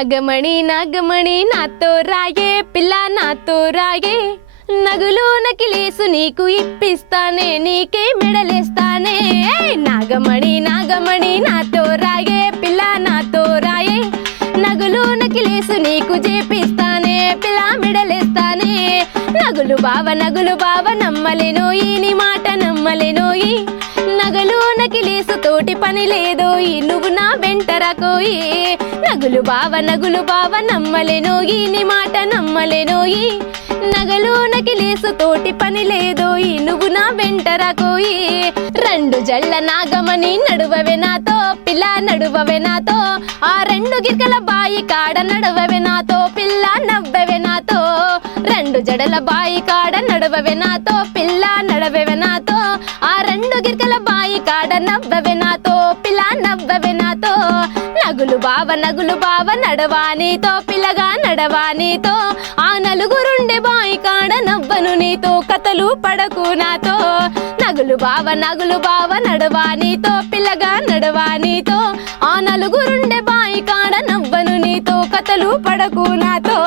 నాగమణి నాగమణి నాతో రాయే పిల్ల నాతో రాయే. నగులు నకిలేసు నీకు ఇప్పిస్తానే నీకే మెడలేస్తానే. నాగమణి నాగమణి నాతో రాయే పిల్ల నాతో రాయే. నగులు నకిలేసు నీకు చేపిస్తానే పిల్ల మెడలేస్తానే. నగులు బావ నగులు బావ నమ్మలేను నీ మాట నమ్మలేనోయి నగలు నకిలేసు తోటి పని లేదో ఈ నువ్వు నా వెంటరకోయే నగులు బావ నగులు బావ నమ్మలేనోయి నీ మాట నమ్మలేనోయి నగలు నకిలేసు తోటి పని లేదోయి నువ్వు నా వెంటరకోయి రెండు జళ్ళ నాగమని నడువవే నాతో పిల్ల నడువవే నాతో. ఆ రెండు గిరికల బాయి కాడ నడువవే నాతో పిల్ల నవ్వవే నాతో. రెండు జడల బాయి కాడ నడువవే నాతో పిల్ల నడవవే నాతో. ఆ రెండు గిరికల బాయి కాడ నవ్వవే నగులు బావ నగులు బావ నడవానీతో పిల్లగా నడవానీతో ఆ నలుగురుండే బాయి కాడ నవ్వను నీతో కథలు పడకు నాతో. నగులు బావ నగులు బావ నడవానీతో పిల్లగా నడవానీతో ఆ నలుగురుండే బాయి కాడ నవ్వను నీతో కథలు పడకు నాతో.